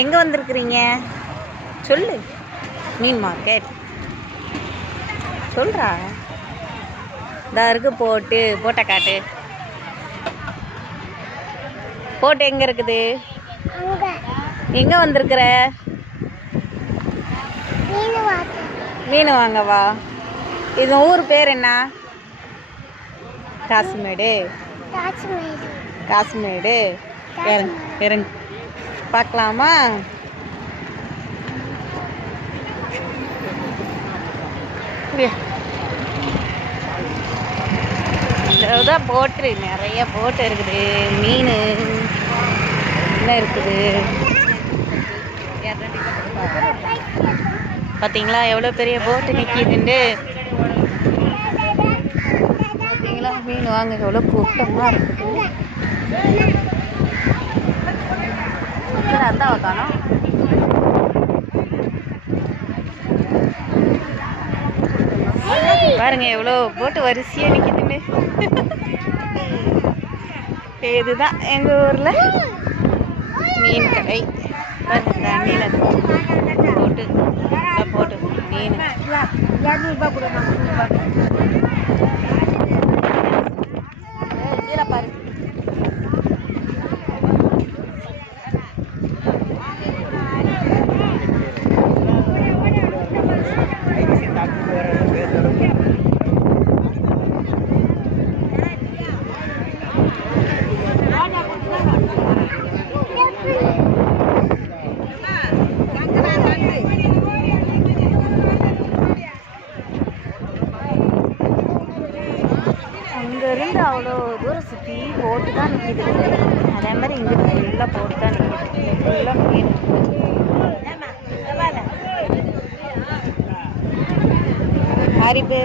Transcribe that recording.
எங்கே வந்திருக்கிறீங்க சொல்லு. மீன் மார்க்கெட் சொல்கிறா. இதா இருக்கு போட்டை காட்டு. போட்டு எங்கே இருக்குது? எங்கே வந்திருக்கிற? மீன் வாங்கவா? இது ஊர் பேர் என்ன? காசிமேடு. காசிமேடு. இறங்கு பார்க்கலாமா? இதுதான் போட்டு, நிறைய போட்டு இருக்குது. மீன் என்ன இருக்குது பார்த்தீங்களா? எவ்வளோ பெரிய போட்டு நிற்கிதுண்டு பார்த்தீங்களா? மீன் வாங்க எவ்வளோ கூட்டமாக இருக்குது. அதான் காணோம். பாருங்க எவ்வளோ போட்டு வரிசையாக நிற்கிதுன்னு. இதுதான் எங்கள் ஊரில் மீன் கடை. தண்ணியில் போட்டு போட்டு மீன் கீழே பாரு. அங்கேருந்து அவ்வளோ தூரம் சுற்றி போட்டு தான் நிற்கிது. அதே மாதிரி இங்கே ஃபுல்லாக போட்டு தான் நிற்கிது. ஃபுல்லாக மீன். ஹரிப்பு